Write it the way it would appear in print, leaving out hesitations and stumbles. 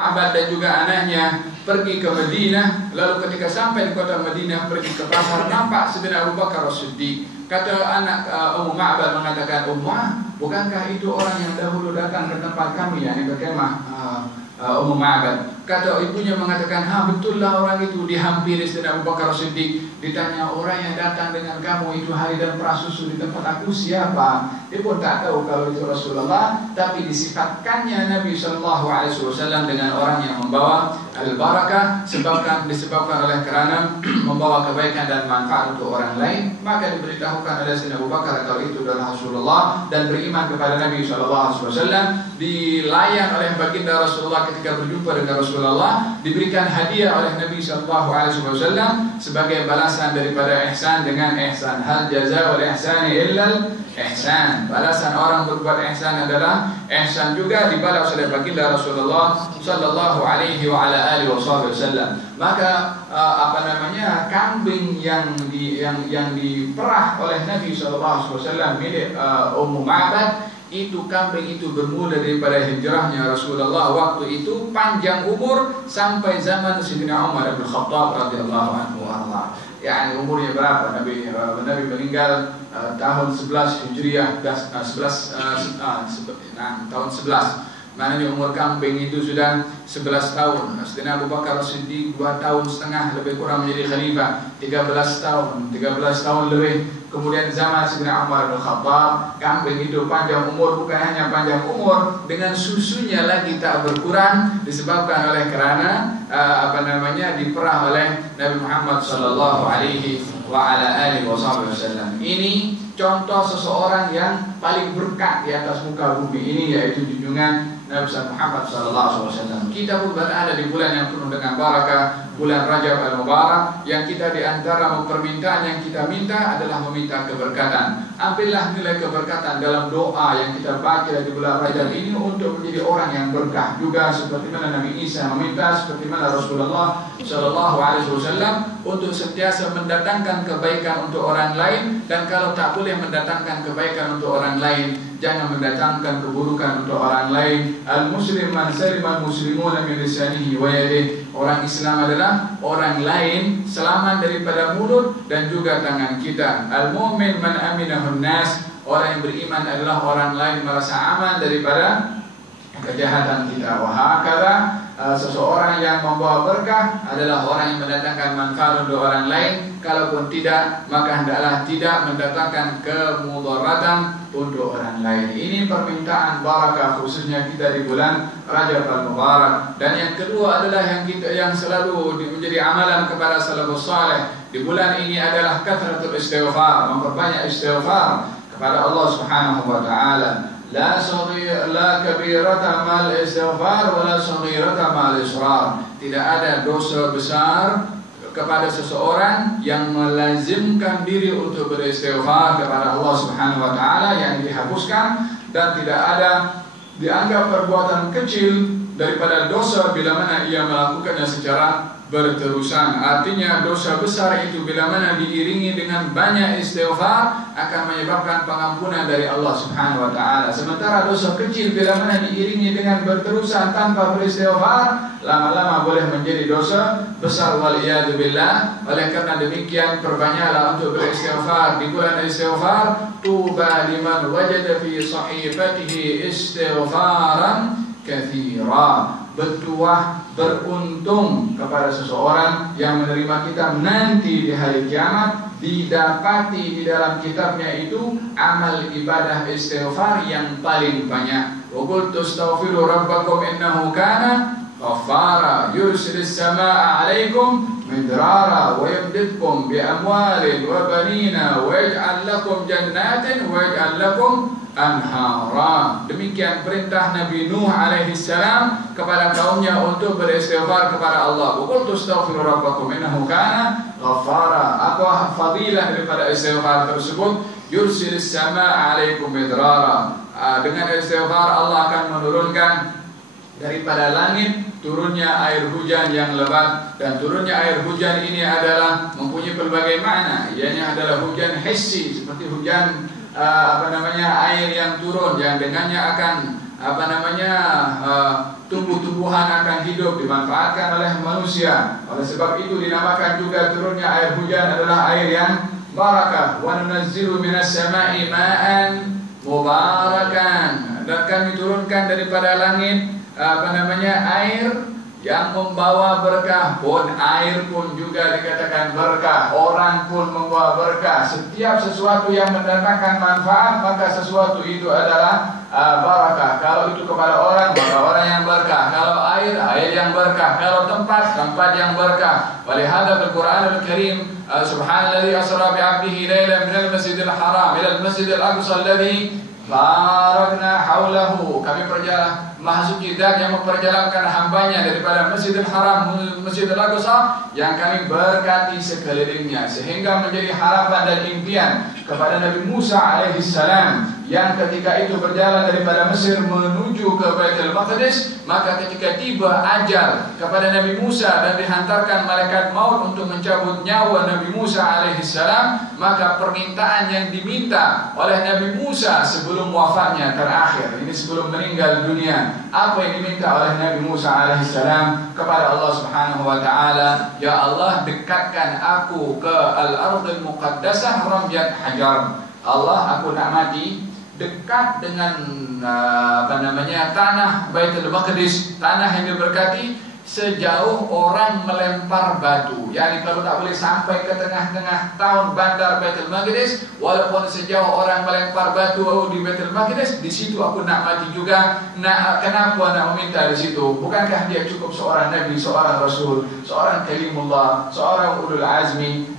Ma'bad dan juga anaknya pergi ke Madinah. Lalu ketika sampai di kota Madinah, pergi ke pasar, nampak Sayyidina Abu Bakar As-Siddiq. Kata anak Ummu Ma'bad mengatakan, Ummah, bukankah itu orang yang dahulu datang ke tempat kami, yang berkemah Ummu Ma'bad? Kata ibunya mengatakan, betul lah orang itu. Dihampiri Sayyidina Abu Bakar As-Siddiq. Ditanya, orang yang datang dengan kamu itu hari dan prasusu di tempat aku siapa? Dia pun tak tahu kalau itu Rasulullah, tapi disifatkannya Nabi SAW dengan orang yang membawa al-barakah, disebabkan oleh kerana membawa kebaikan dan manfaat untuk orang lain. Maka diberitahukan oleh Sayyidina Abu Bakar kalau itu adalah Rasulullah, dan beriman kepada Nabi SAW. Dilayan oleh baginda Rasulullah ketika berjumpa dengan Rasulullah, diberikan hadiah oleh Nabi SAW sebagai balasan daripada ihsan dengan ihsan. Hal jazaa'ul ihsani illal ihsan. Balasan orang berbuat ihsan adalah ihsan juga, dibalas oleh baginda Rasulullah sallallahu alaihi wa ala alihi wasallam. Maka kambing yang diperah oleh Nabi sallallahu alaihi wasallam milik Ummu Ma'bad, itu kambing itu bermula daripada hijrahnya Rasulullah waktu itu, panjang umur sampai zaman Sayyidina Umar bin Khattab radhiyallahu anhu. Yani umurnya berapa? Nabi meninggal tahun 11 Hijriah, tahun 11. Maknanya umur kambing itu sudah 11 tahun. Sayyidina Abu Bakar As-Siddiq 2 tahun setengah lebih kurang menjadi khalifah, 13 tahun lebih. Kemudian zaman Sayyidina Umar bin Khattab, kambing itu panjang umur. Bukan hanya panjang umur, dengan susunya lagi tak berkurang, disebabkan oleh kerana diperah oleh Nabi Muhammad sallallahu alaihi wa ala alihi wasallam. Ini contoh seseorang yang paling berkah di atas muka bumi ini, yaitu junjungan Nabi Muhammad SAW. Kita pun berada di bulan yang penuh dengan barakah, bulan Rajab al-Mubarak, yang kita di antara permintaan yang kita minta adalah meminta keberkatan. Ambillah nilai keberkatan dalam doa yang kita baca di bulan Rajab ini untuk menjadi orang yang berkah juga, seperti mana Nabi Isa meminta, seperti mana Rasulullah SAW untuk sentiasa mendatangkan kebaikan untuk orang lain. Dan kalau tak boleh mendatangkan kebaikan untuk orang lain, jangan mendatangkan keburukan untuk orang lain. Al-muslim man salima al-muslimuna min lisanihi wa yadihi. Orang Islam adalah orang lain selamat daripada mulut dan juga tangan kita. Al-mu'min man aminahun nas. Orang yang beriman adalah orang lain merasa aman daripada kejahatan kita. Wa hakadha, seseorang yang membawa berkah adalah orang yang mendatangkan manfaat untuk orang lain. Kalaupun tidak, maka hendaklah tidak mendatangkan kemudaratan untuk orang lain. Ini permintaan barakah khususnya kita di bulan Rajab al-Mubarak. Dan yang kedua adalah yang selalu menjadi amalan kepada salafus saleh di bulan ini adalah kathratul istighfar, memperbanyak istighfar kepada Allah Subhanahu wa taala. La kabirata mal istighfar wa la saghirata mal israr. Tidak ada dosa besar kepada seseorang yang melazimkan diri untuk beristighfar kepada Allah Subhanahu wa taala yang dihapuskan, dan tidak ada dianggap perbuatan kecil daripada dosa bila mana ia melakukannya secara berterusan. Artinya dosa besar itu bila mana diiringi dengan banyak istighfar akan menyebabkan pengampunan dari Allah Subhanahu wa taala. Sementara dosa kecil bila mana diiringi dengan berterusan tanpa beristighfar, lama-lama boleh menjadi dosa besar, waliyadu billah. Oleh karena demikian, perbanyaklah untuk beristighfar di bulan istighfar. Tuba liman wajada fi sahifatihi istighfaran katsira. Bertuah, beruntung kepada seseorang yang menerima kitab nanti di hari kiamat, didapati di dalam kitabnya itu amal ibadah istighfar yang paling banyak. Wa qul tastaghfiru rabbakum innahu kana ghaffara yursilis samaa'a 'alaikum midrara wa yumdidkum bi amwalin wa banina wa yaj'al lakum jannatin wa yaj'al lakum anhara. Demikian perintah Nabi Nuh alaihi salam kepada kaumnya untuk beristighfar kepada Allah. Qul tastaghfiru rabbakum innahu kana ghaffara. Apa fadilah daripada istighfar tersebut? Yursilis samaa'a 'alaikum midrara. Dengan istighfar Allah akan menurunkan daripada langit turunnya air hujan yang lebat. Dan turunnya air hujan ini adalah mempunyai pelbagai makna. Ianya adalah hujan hissi, seperti hujan air yang turun, yang dengannya akan tumbuh-tumbuhan akan hidup, dimanfaatkan oleh manusia. Oleh sebab itu dinamakan juga turunnya air hujan adalah air yang barakah. Wa nunazzilu minas sama'i ma'an mubarakan. Dan kami turunkan daripada langit air yang membawa berkah. Pun air pun juga dikatakan berkah, orang pun membawa berkah. Setiap sesuatu yang mendatangkan manfaat, maka sesuatu itu adalah barakah. Kalau itu kepada orang, maka orang yang berkah. Kalau air, air yang berkah. Kalau tempat, tempat yang berkah. Walihada fil Quran al-Karim, subhanalladzi asra bi 'abdihi lailan minal masjidil haram ila al-masjidil aqsa alladzi barakna haulahu. Kami masuki zat yang memperjalankan hambanya daripada Masjidil Haram, Masjidil Aqsa yang kami berkati sekelilingnya, sehingga menjadi harapan dan impian kepada Nabi Musa alaihissalam yang ketika itu berjalan daripada Mesir menuju ke Baitul Maqdis. Maka ketika tiba ajal kepada Nabi Musa dan dihantarkan malaikat maut untuk mencabut nyawa Nabi Musa alaihissalam, maka permintaan yang diminta oleh Nabi Musa sebelum wafatnya terakhir, ini sebelum meninggal dunia, apa yang diminta oleh Nabi Musa alaihissalam kepada Allah subhanahu wa ta'ala? Ya Allah, dekatkan aku ke al-ardul muqaddasah ramyat hajar. Allah, aku nak mati dekat dengan tanah Baitul Maqdis, tanah yang diberkati, sejauh orang melempar batu. Yani kalau tak boleh sampai ke tengah-tengah tahun bandar Baitul Maqdis, walaupun sejauh orang melempar batu di Baitul Maqdis, di situ aku nak mati juga. Nah, kenapa nak meminta di situ? Bukankah dia cukup seorang nabi, seorang rasul, seorang kalimullah, seorang ulul azmi?